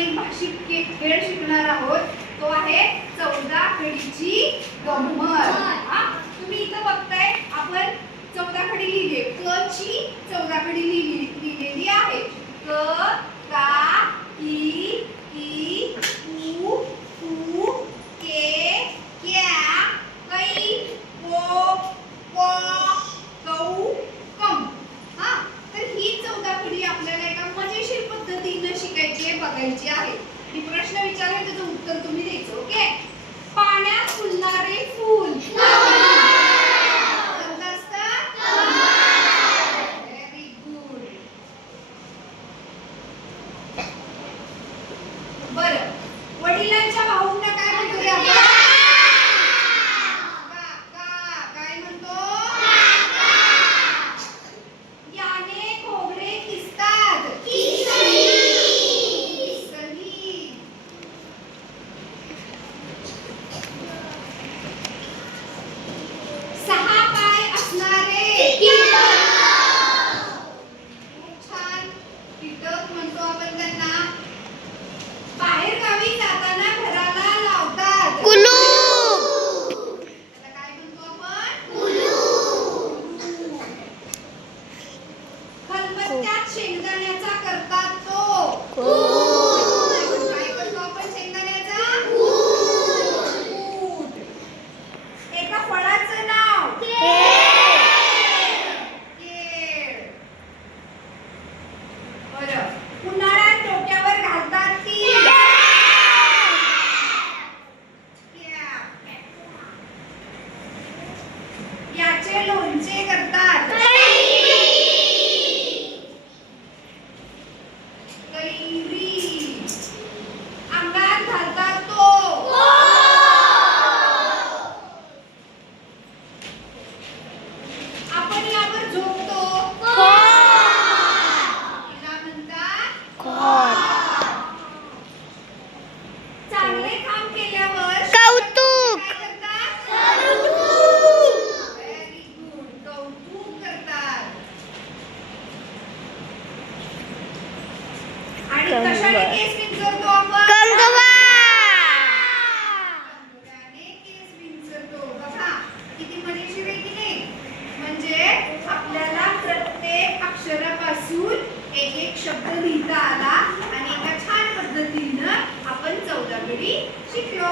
एक भाषिक खेळ शिकणार आहोत. तो आहे चौदा खडीची गंमत. तुम्ही इथं बघताय आपण चौदा खडी लिहिली. क ची चौदा खडी लिहिली लिहिलेली आहे. का की की कु कु के क्या कै को को कौ कम हा तर ही चौदा पिढी आपल्याला एका मजेशीर पद्धतीनं शिकायची आहे बघायची आहे. मी प्रश्न विचारला त्याचं उत्तर तुम्ही द्यायचं ओके पाण्यात फुलणारे म्हणतो आपण त्यांना बाहेर गावी जाताना घराला लोणचे करतात. अक्षरापासून एक एक शब्द लिहिता आला आणि एका छान पद्धतीनं आपण चौदा गडी शिकलो